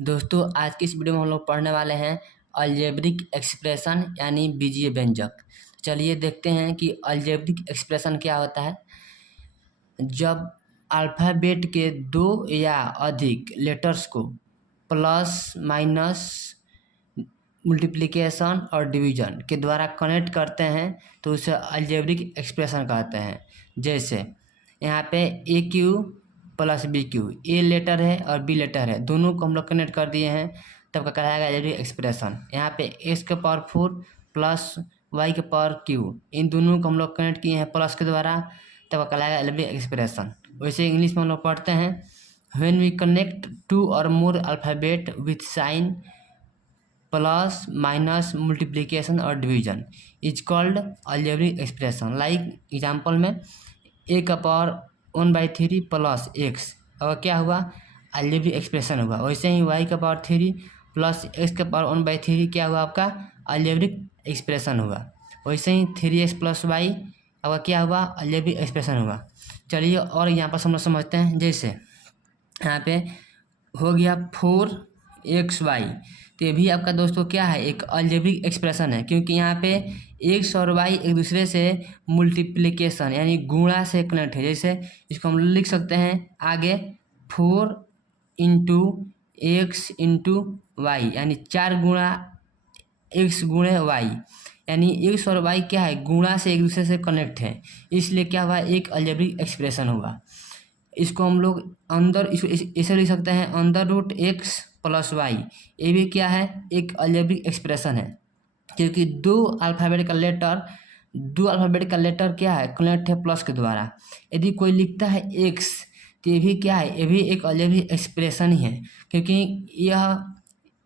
दोस्तों आज की इस वीडियो में हम लोग पढ़ने वाले हैं अलजेब्रिक एक्सप्रेशन यानी बीजीय व्यंजक। चलिए देखते हैं कि अलजेब्रिक एक्सप्रेशन क्या होता है। जब अल्फ़ाबेट के दो या अधिक लेटर्स को प्लस माइनस मल्टीप्लिकेशन और डिवीजन के द्वारा कनेक्ट करते हैं तो उसे अलजेब्रिक एक्सप्रेशन कहते हैं। जैसे यहाँ पे a q plus b q, a letter है और बी लेटर है, दोनों को हम लोग कनेक्ट कर दिए हैं तब का कहलाएगा अलजेब्रिक एक्सप्रेशन। यहाँ पे एक्स के पावर 4 प्लस वाई के पावर क्यू, इन दोनों को हम लोग कनेक्ट किए हैं प्लस के द्वारा, तब का कहलाएगा अलजेब्रिक एक्सप्रेशन। वैसे इंग्लिश में हम लोग पढ़ते हैं व्हेन वी कनेक्ट टू और more alphabet with sign plus minus multiplication और division is called algebraic expression. Like example में ए का पावर 1/3 प्लस एक्स, और क्या हुआ अलजेब्रिक एक्सप्रेशन हुआ। वैसे ही वाई का पावर 3 प्लस एक्स का पावर 1/3 क्या हुआ आपका अलजेब्रिक एक्सप्रेशन हुआ। वैसे ही 3x प्लस वाई आपका क्या हुआ अलजेब्रिक एक्सप्रेशन हुआ। चलिए और यहाँ पर हम लोग समझते हैं। जैसे यहाँ पे हो गया 4xy, तो ये भी आपका दोस्तों क्या है एक अलजेब्रिक एक्सप्रेशन है, क्योंकि यहाँ पे एक्स और वाई एक दूसरे से मल्टीप्लिकेशन यानी गुणा से कनेक्ट है। जैसे इसको हम लिख सकते हैं आगे 4 इंटू एक्स इंटू वाई, यानी 4 गुणा एक्स गुणे वाई, यानी एक्स और वाई क्या है गुणा से एक दूसरे से कनेक्ट है, इसलिए क्या हुआ एक अलजेब्रिक एक्सप्रेशन हुआ। इसको हम लोग अंदर इसे लिख सकते हैं under root x plus y, ये भी क्या है एक अलजेब्रिक एक्सप्रेशन है, क्योंकि दो अल्फ़ाबेट का लेटर क्या है कनेक्ट है प्लस के द्वारा। यदि कोई लिखता है एक्स तो ये भी क्या है, ये भी एक अलजेब्रिक एक्सप्रेशन ही है, क्योंकि यह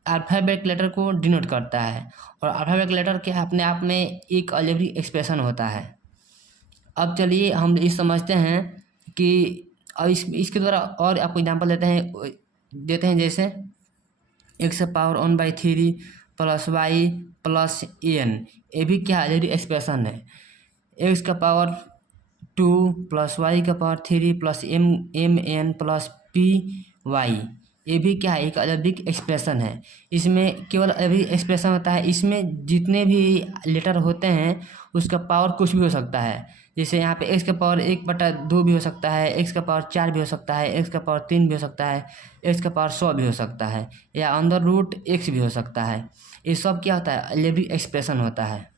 अल्फ़ाबेट लेटर को डिनोट करता है, और अल्फ़ाबेट लेटर क्या है अपने आप में एक अलजेब्रिक एक्सप्रेशन होता है। अब चलिए हम ये समझते हैं कि और इसके द्वारा और आपको एग्जांपल देते हैं जैसे x power 1/3 plus y plus n, ये भी क्या अलजेब्रिक एक्सप्रेशन है। एक्स का पावर 2 प्लस वाई का power 3 plus m n plus p y, ये भी क्या है एक अलजेब्रिक एक्सप्रेशन है। इसमें केवल अलजेब्रिक एक्सप्रेशन होता है, इसमें जितने भी लेटर होते हैं उसका पावर कुछ भी हो सकता है। जैसे यहाँ पे एक्स का पावर 1/2 भी हो सकता है, एक्स का पावर 4 भी हो सकता है, एक्स का पावर 3 भी हो सकता है, एक्स का पावर 100 भी हो सकता है, या अंडर रूट एक्स भी हो सकता है। ये सब क्या होता है अलजेब्रिक एक्सप्रेशन होता है।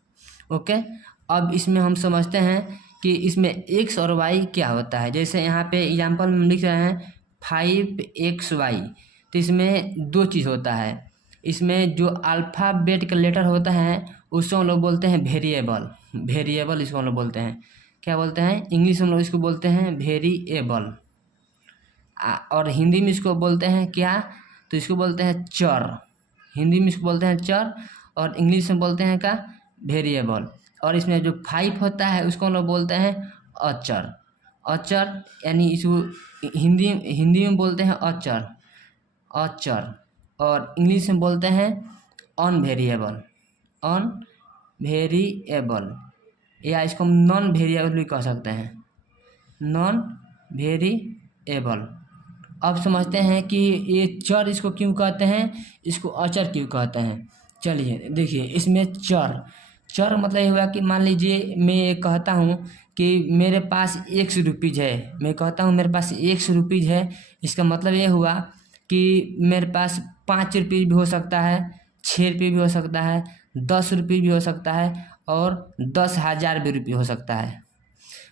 ओके, अब इसमें हम समझते हैं कि इसमें एक्स और वाई क्या होता है। जैसे यहाँ पे एग्जाम्पल में लिख रहे हैं 5xy, तो इसमें दो चीज़ होता है। इसमें जो अल्फ़ाबेट का लेटर होता है उसको हम लोग बोलते हैं वेरिएबल इसको हम लोग बोलते हैं, क्या बोलते हैं इंग्लिश में हम लोग इसको बोलते हैं वेरिएबल, और हिंदी में इसको बोलते हैं क्या, तो इसको बोलते हैं चर। हिंदी में इसको बोलते हैं चर और इंग्लिश में बोलते हैं क्या वेरिएबल। और इसमें जो 5 होता है उसको हम लोग बोलते हैं अचर, यानी इसको हिंदी में बोलते हैं अचर, और इंग्लिश में बोलते हैं अनवेरिएबल, या इसको हम नॉन वेरिएबल भी कह सकते हैं, नॉन वेरिएबल। अब समझते हैं कि ये चर इसको क्यों कहते हैं, इसको अचर क्यों कहते हैं। चलिए देखिए इसमें चर मतलब ये हुआ कि मान लीजिए मैं ये कहता हूँ कि मेरे पास 100 रुपीज़ है, मैं कहता हूँ मेरे पास 100 रुपीज़ है, इसका मतलब ये हुआ कि मेरे पास 5 रुपये भी हो सकता है, 6 रुपये भी हो सकता है, 10 रुपये भी हो सकता है, और 10,000 भी रुपये हो सकता है।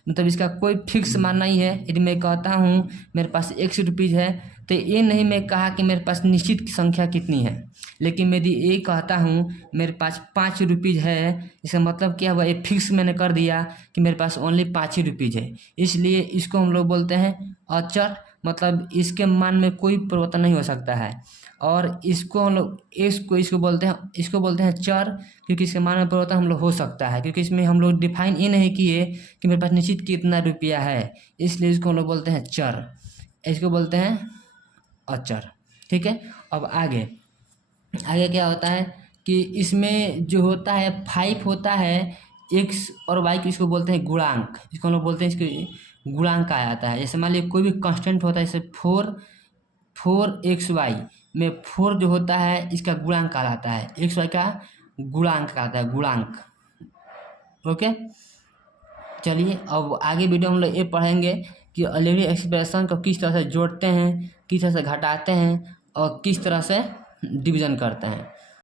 मतलब इसका कोई फिक्स मान नहीं है। यदि मैं कहता हूँ मेरे पास 100 रुपीज़ है तो ये नहीं मैं कहा कि मेरे पास निश्चित संख्या कितनी है, लेकिन यदि ये कहता हूँ मेरे पास 5 रुपीज़ है, इसका मतलब क्या हुआ ये फिक्स मैंने कर दिया कि मेरे पास ओनली 5 ही रुपीज़ है, इसलिए इसको हम लोग बोलते हैं अचर। मतलब इसके मान में कोई परिवर्तन नहीं हो सकता है, और इसको हम लोग इसको बोलते हैं चर, क्योंकि इसके मान में परिवर्तन हम लोग हो सकता है, क्योंकि इसमें हम लोग डिफाइन ये नहीं किए कि मेरे पास निश्चित कितना रुपया है, इसलिए इसको हम लोग बोलते हैं चर, इसको बोलते हैं अचर। ठीक है, अब आगे क्या होता है कि इसमें जो होता है 5 होता है एक्स और वाई को, इसको बोलते हैं गुणांक, इसको हम लोग बोलते हैं इसको गुणांक आ जाता है। जैसे मान लीजिए कोई भी कांस्टेंट होता है, जैसे 4xy, में 4 जो होता है इसका गुणांक कहलाता है, XY का गुणांक कहलाता है, गुणांक। ओके, चलिए अब आगे वीडियो हम लोग ये पढ़ेंगे कि अलजेब्रिक एक्सप्रेशन को किस तरह से जोड़ते हैं, किस तरह से घटाते हैं और किस तरह से डिवीजन करते हैं।